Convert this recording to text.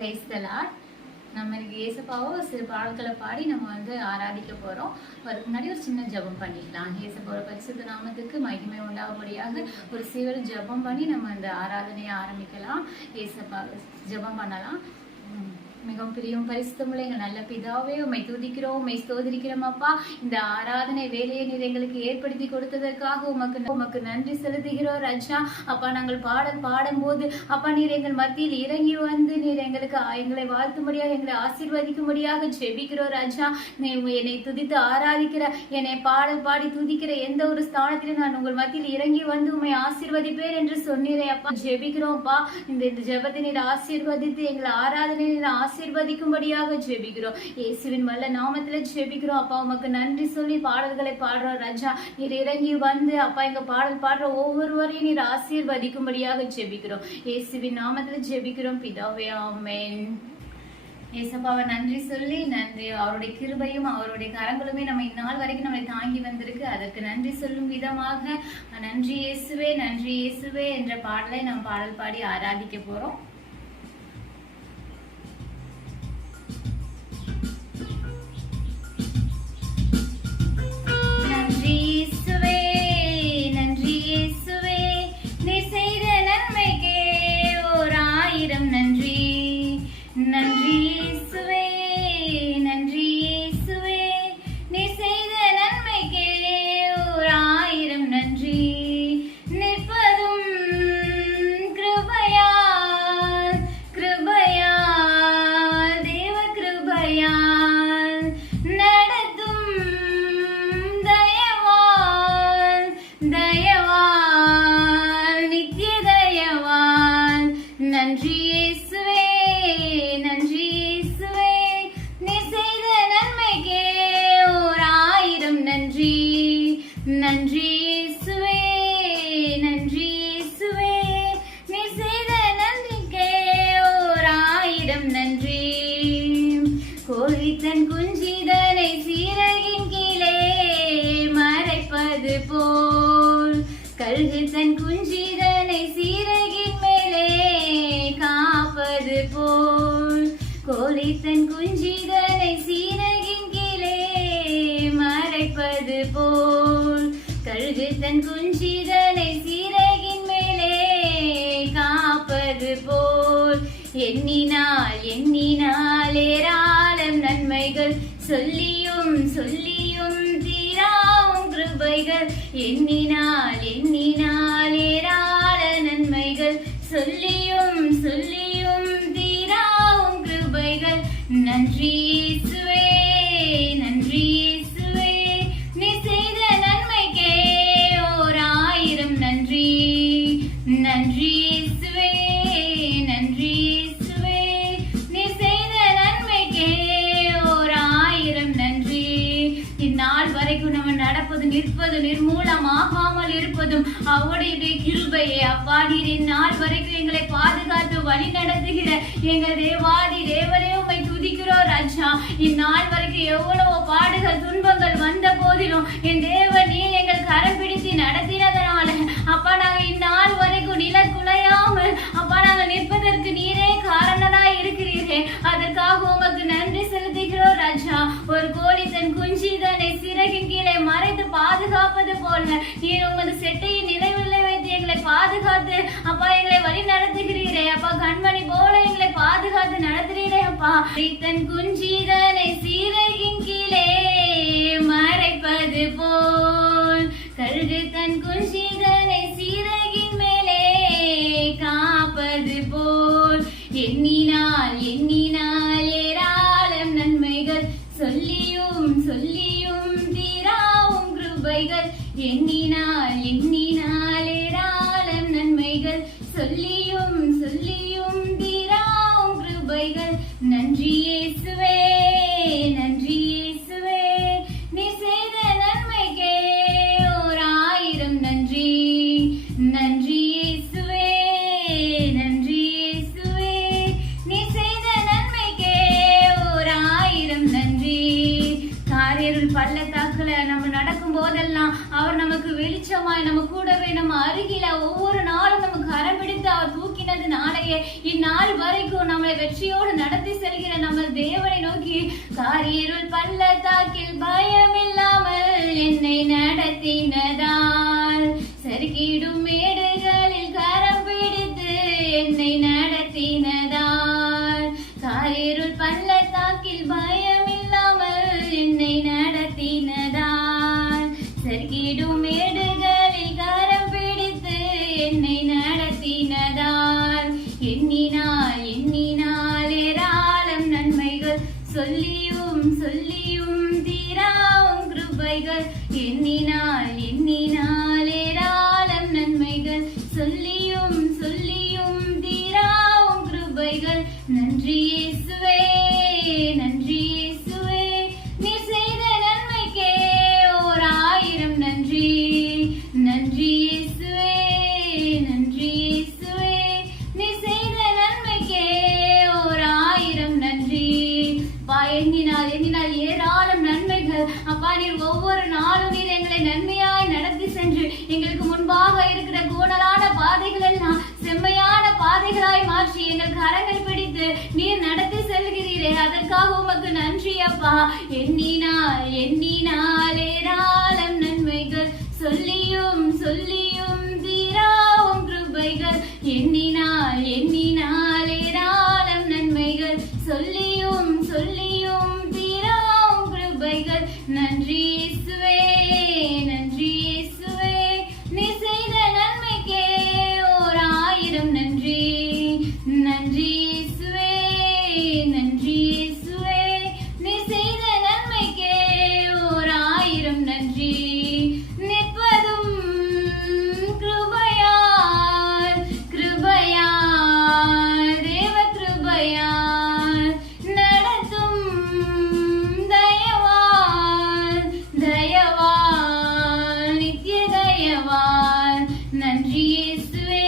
நம்ம இன்னைக்கு ஏசப்பாவோ சிறு பாடல்களை பாடி நம்ம ஆராதிக்க போறோம். அதுக்கு முன்னாடி ஒரு சின்ன ஜெபம் பண்ணிக்கலாம். ஏசப்பாவோட பரிசுத்த நாமத்துக்கு மகிமை உண்டாகும்படியாக ஒரு சிறு ஜெபம் பண்ணி நம்ம இந்த ஆராதனையை ஆரம்பிக்கலாம். ஏசப்பா ஜெபம் பண்ணலாம். மிகவும் பிரியும் பரிசுத்தமுள்ள எங்கள் நல்ல பிதாவே, உம்மை துதிக்கிறோம், உம்மை ஸ்தோத்திரிக்கிறோம் அப்பா. இந்த ஆராதனை வேலையை நீர் எங்களுக்கு ஏற்படுத்தி கொடுத்ததற்காக உமக்கு நன்றி செலுத்துகிறோம் ராஜா. அப்பா, நாங்கள் பாடல் பாடும்போது அப்பா நீர் எங்கள் மத்தியில் இறங்கி வந்து நீர் எங்களை வாழ்த்தும்படியாக எங்களை ஆசீர்வதிக்கும்படியாக ஜெபிக்கிறோம் ராஜா. என்னை துதித்து ஆராதிக்கிற, என்னை பாடல் பாடி துதிக்கிற எந்த ஒரு ஸ்தானத்திலும் நான் உங்கள் மத்தியில் இறங்கி வந்து உம்மை ஆசீர்வதிப்பேன் என்று சொன்னீரே அப்பா. ஜெபிக்கிறோம்ப்பா. இந்த ஜெபத்தை நீர் ஆசீர்வதித்து எங்களை ஆராதனை ஆசீர்வதிக்கும்படியாக ஜெபிக்கிறோம். இயேசுவின் வல்ல நாமத்துல ஜெபிக்கிறோம் அப்பா. உமக்கு நன்றி சொல்லி பாடல்களை பாடுறோம் ராஜா. நீர் இறங்கி வந்து அப்பா எங்க பாடல் பாடுற ஒவ்வொருவரையும் நீர் ஆசீர்வதிக்கும்படியாக ஜெபிக்கிறோம். இயேசுவின் நாமத்துல ஜெபிக்கிறோம் பிதாவே, ஆமென். ஏசப்பாவை நன்றி சொல்லி அவருடைய கிருபையும் அவருடைய கரங்களுமே நம்ம இந்நாள் வரைக்கும் நம்மளை தாங்கி வந்திருக்கு. அதற்கு நன்றி சொல்லும் விதமாக நன்றி இயேசுவே, நன்றி இயேசுவே என்ற பாடலை நம்ம பாடல் பாடி ஆராதிக்க போறோம். கோழித்தன் குஞ்சிதனை சீரகின் கீழே மறைப்பது போல், கழுகு தன் குஞ்சிதனை சீரகின் மேலே காப்பது போல், கோழித்தன் குஞ்சிதனை சீரகின் கீழே மறைப்பது போல், கழுகு தன் குஞ்சிதனை சீரகின் மேலே காப்பது போல், எண்ணினால் ஏராளம் நன்மைகள் சொல்லியும் தீராவும் கிருபைகள், எண்ணினால் ஏராள நன்மைகள் சொல்லியும் தீராவும் கிருபைகள். நன்றி இயேசுவே, நன்றி இயேசுவே, நீ செய்த நன்மைக்கே ஓர் ஆயிரம் நன்றி. நன்றி இயேசுவே, நன்றி இயேசுவே, நீ செய்த நன்மைக்கே ஓர் ஆயிரம் நன்றி. இந்நாள் வரைக்கும் நம்ம நடப்பது நிற்பது நிர்மூலமாகாமல் இருப்பதும் அவருடைய கிருபையே அப்பா. நீர் இந்நாள் வரைக்கும் எங்களை பாதுகாத்து வழி நடத்துகிற எங்கள் தேவாதி தேவனே உம்மை துதிக்கிறோம் ராஜா. இந்நாள் வரைக்கும் எவ்வளவோ பாடுகள் துன்பங்கள் வந்த போதிலும் என் தேவன் நீ எங்கள் கரம் பிடித்து நடத்தினதனால அப்பா நாங்கள் இந்நாள் வரைக்கும் நிலக்குலையாமல் அப்பா நாங்கள் நிற்பதற்கு நீரே காரணனாய் இருக்கிறீரே. அதற்காக உமக்கு நன்றி செலுத்துகிறோம் ராஜா. ஒரு கோழி தன் குஞ்சிதனை சிறகின் கீழே மறைத்து பாதுகாப்பது போல நீர் உமது செட்டையின் நிலைவில்லை வைத்து எங்களை பாதுகாத்து அப்பா எங்களை வழி நடத்துகிறீரே அப்பா. கண்மணி போல எங்களை பாதுகாத்து நடத்துகிறீரே அப்பா. தன் குஞ்சிதனை சிறகின் கீழே மறைப்பது போல், கழுகு தன் குஞ்சிதனை சிறகின் மேலே காப்பது போல், எண்ணினால் ஏராளம் நன்மைகள் சொல்லியும் தீராவும் கிருபைகள், எண்ணினால் ஏராளம் நன்மைகள் சொல்லியும் தீராவும் கிருபைகள். நன்றி இயேசுவே, நன்றி இயேசுவே, நீ செய்த நன்மைக்கே ஓர் ஆயிரம் நன்றி. நன்றி இயேசுவே, நன்றி இயேசுவே, நீ செய்த நன்மைக்கே ஓர் ஆயிரம் நன்றி. காரிருள் பள்ளத்தாக்குல நம்ம நடக்கும் போதெல்லாம் அவர் நமக்கு வெளிச்சமாய் நம்ம கூடவே நம்ம அருகில ஒவ்வொரு நாளும் நமக்கு கரம் பிடித்து அவர் தூக்கினது நாளை ஆண்டவரே இந்நாள் வரைக்கும் நம்மளை வெற்றியோடு நடத்தி செல்கிற நம்ம தேவனை நோக்கி காரிருள் பள்ளத்தாக்கில் பயம் இல்லாமல் என்னை நடத்தினதால் சறுக்கிடும் மேடுகளில் கரம் பிடித்து என்னை நடத்தினதால் காரிருள் பள்ளத்தாக்கில் பயம் இல்லாமல் என்னை நடத்தினதால் சறுக்கிடும் மேடுகளில் கரம் பிடித்து என்னை நடத்தினதால் எண்ணினால் ஏராளம் நன்மைகள் சொல்லியும் தீராவும் கிருபைகள் எண்ணினால் ஏராளம் நன்மைகள் சொல்லியும் தீராவும் கிருபைகள் நன்றி இயேசுவே நன்றி இயேசுவே நீ செய்த நன்மைக்கே ஓர் 1000 நன்றி நன்றி இயேசுவே நன்றி இயேசுவே நீ செய்த நன்மைக்கே ஓர் 1000 நன்றி அப்பா எண்ணினால் ஏராளம் நன்மைகள் அப்பா நீர் ஒவ்வொரு நாளும் நீர் எங்களை நன்மையாய் நடத்தி சென்று எங்களுக்கு முன்பாக இருக்கிற கோணலான பாதைகள் எல்லாம் செம்மையான பாதைகளாய் மாற்றி எங்கள் கரங்கள் பிடித்து நீர் நடத்தி செல்கிறீரே அதற்காக உமக்கு நன்றி அப்பா எண்ணினால் ஏராளம் நன்மைகள் சொல்லியும் தீராவும் கிருபைகள் எண்ணினால் ஏராளம் நன்மைகள் சொல்லியும் தீராவும் கிருபைகள் நன்றி இயேசுவே நன்றி இயேசுவே நீ செய்த நன்மைக்கே ஓர் 1000 நன்றி நன்றி இயேசுவே நன்றி இயேசுவே நீ செய்த நன்மைக்கே ஓர் 1000 நன்றி நிற்பதும் கிருபையால் தேவ கிருபையால் நடத்தும் தயவால் நித்திய தயவால் நன்றி இயேசுவே